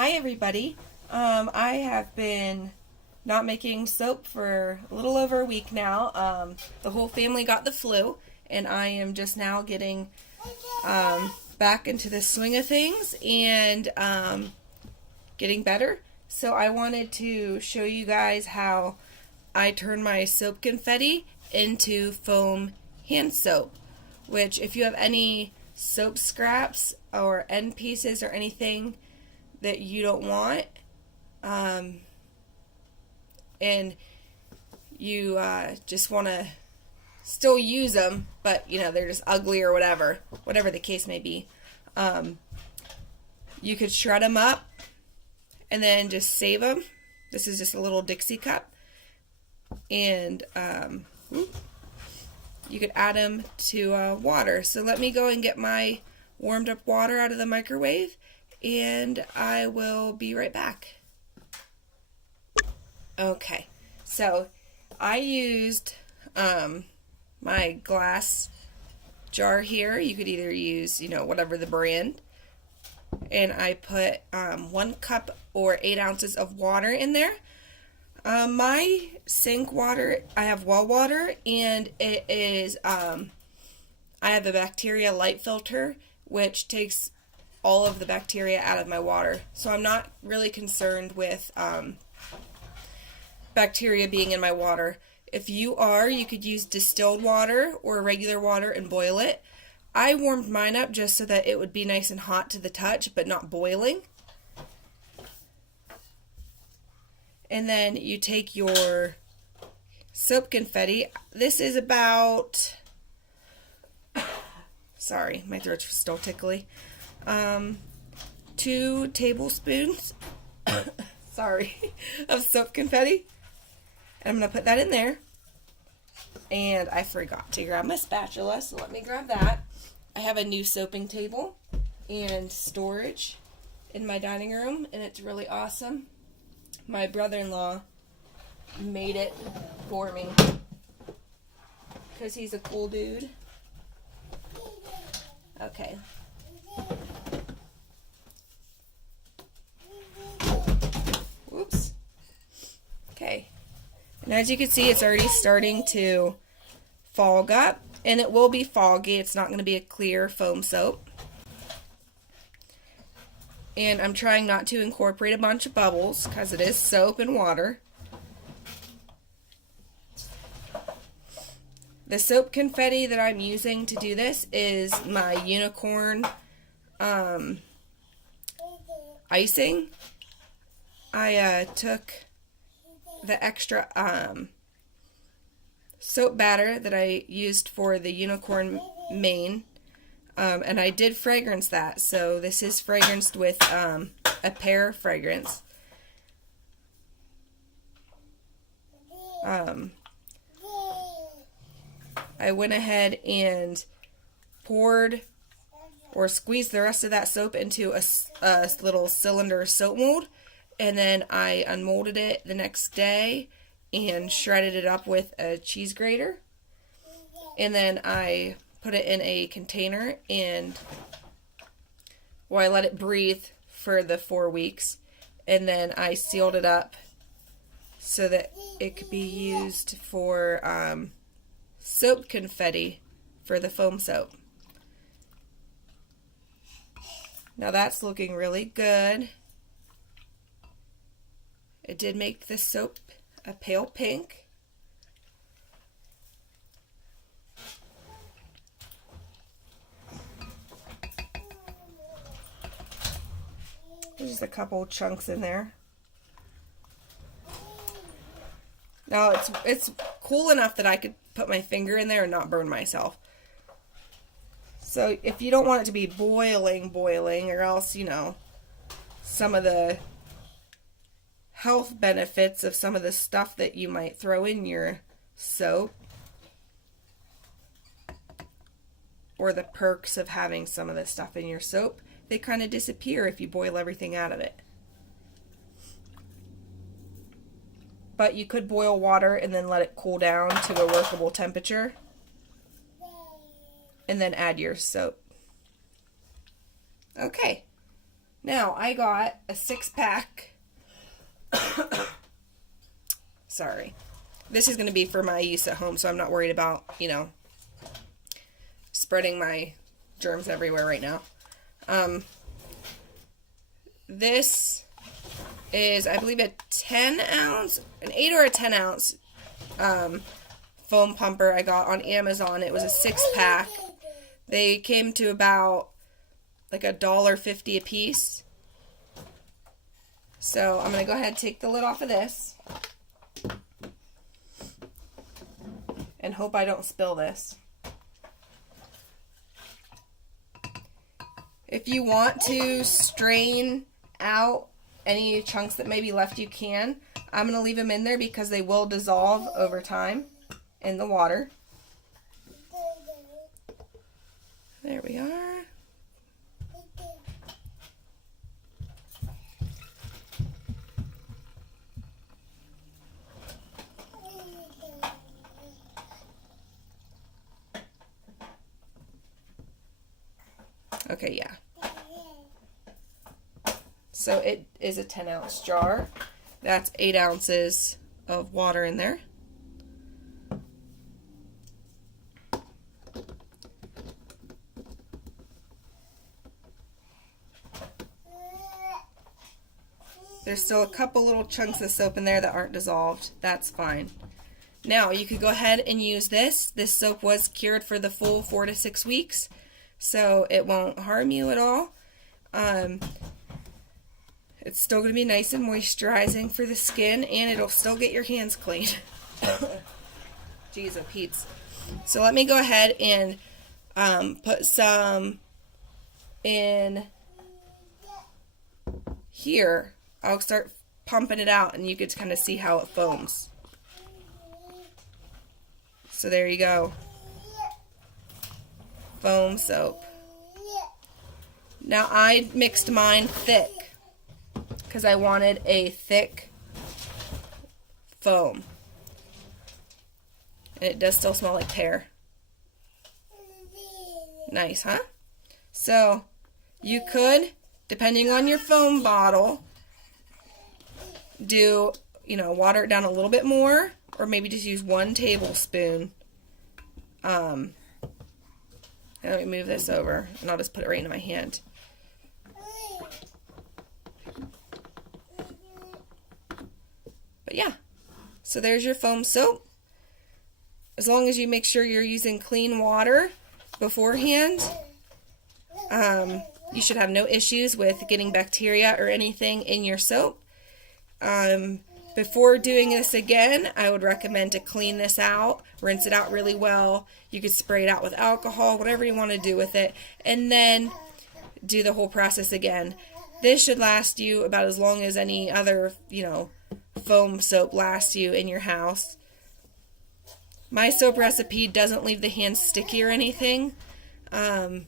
Hi everybody. I have been not making soap for a little over a week now. The whole family got the flu, and I am just now getting back into the swing of things and getting better. So I wanted to show you guys how I turn my soap confetti into foam hand soap, which if you have any soap scraps or end pieces or anything that you don't want, and you just want to still use them, but they're just ugly or whatever the case may be, you could shred them up and then just save them. This is just a little Dixie cup, and you could add them to water. So let me go and get my warmed up water out of the microwave, and I will be right back. Okay, so I used my glass jar here. You could either use, whatever the brand. And I put 1 cup or 8 ounces of water in there. My sink water, I have well water, and it is, I have a bacteria light filter, which takes all of the bacteria out of my water. So I'm not really concerned with bacteria being in my water. If you are, you could use distilled water or regular water and boil it. I warmed mine up just so that it would be nice and hot to the touch, but not boiling. And then you take your soap confetti. This is about, sorry, my throat's still tickly. 2 tablespoons, sorry, of soap confetti. And I'm going to put that in there. And I forgot to grab my spatula, so let me grab that. I have a new soaping table and storage in my dining room, and it's really awesome. My brother-in-law made it for me because he's a cool dude. Okay. Whoops. Okay. And as you can see, it's already starting to fog up, and it will be foggy. It's not going to be a clear foam soap. And I'm trying not to incorporate a bunch of bubbles because it is soap and water. The soap confetti that I'm using to do this is my unicorn icing. I took the extra soap batter that I used for the unicorn mane, and I did fragrance that. So this is fragranced with a pear fragrance. I went ahead and poured or squeezed the rest of that soap into a little cylinder soap mold, and then I unmolded it the next day and shredded it up with a cheese grater. And then I put it in a container, and I let it breathe for the 4 weeks, and then I sealed it up so that it could be used for soap confetti for the foam soap. Now that's looking really good. It did make the soap a pale pink. There's just a couple chunks in there. Now it's cool enough that I could put my finger in there and not burn myself. So if you don't want it to be boiling, or else, some of the health benefits of some of the stuff that you might throw in your soap, or the perks of having some of the stuff in your soap, they kind of disappear if you boil everything out of it. But you could boil water and then let it cool down to a workable temperature, and then add your soap. Okay, Now, I got a 6-pack. Sorry. This is going to be for my use at home, so I'm not worried about, spreading my germs everywhere right now. This is, I believe, a 10 ounce, an 8 or a 10 ounce foam pumper I got on Amazon. It was a 6-pack. They came to about like $1.50 a piece. So I'm going to go ahead and take the lid off of this and hope I don't spill this. If you want to strain out any chunks that may be left, you can. I'm going to leave them in there because they will dissolve over time in the water. There we are. Okay, yeah. So it is a 10-ounce jar. That's 8 ounces of water in there. There's still a couple little chunks of soap in there that aren't dissolved. That's fine. Now, you could go ahead and use this. This soap was cured for the full 4 to 6 weeks, so it won't harm you at all. It's still going to be nice and moisturizing for the skin, and it'll still get your hands clean. Jeez, oh Pete's. So let me go ahead and put some in here. I'll start pumping it out, and you can kind of see how it foams. So there you go. Foam soap. Now I mixed mine thick because I wanted a thick foam. And it does still smell like pear. Nice, huh? So you could, depending on your foam bottle, do, water it down a little bit more, or maybe just use 1 tablespoon. And let me move this over, and I'll just put it right into my hand. But yeah, so there's your foam soap. As long as you make sure you're using clean water beforehand, you should have no issues with getting bacteria or anything in your soap. Before doing this again, I would recommend to clean this out, rinse it out really well. You could spray it out with alcohol, whatever you want to do with it, and then do the whole process again. This should last you about as long as any other, foam soap lasts you in your house. My soap recipe doesn't leave the hands sticky or anything. I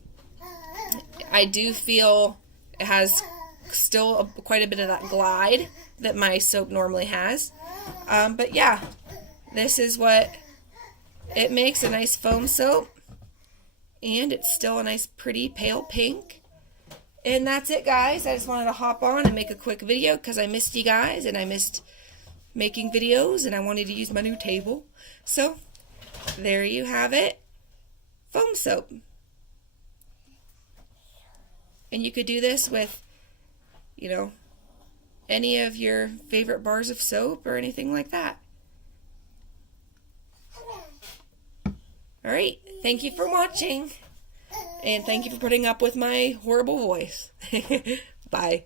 do feel it has still quite a bit of that glide that my soap normally has. But yeah, this is what it makes, a nice foam soap. And it's still a nice pretty pale pink. And that's it, guys. I just wanted to hop on and make a quick video because I missed you guys and I missed making videos and I wanted to use my new table. So there you have it. Foam soap. And you could do this with, any of your favorite bars of soap or anything like that. Alright, thank you for watching. And thank you for putting up with my horrible voice. Bye.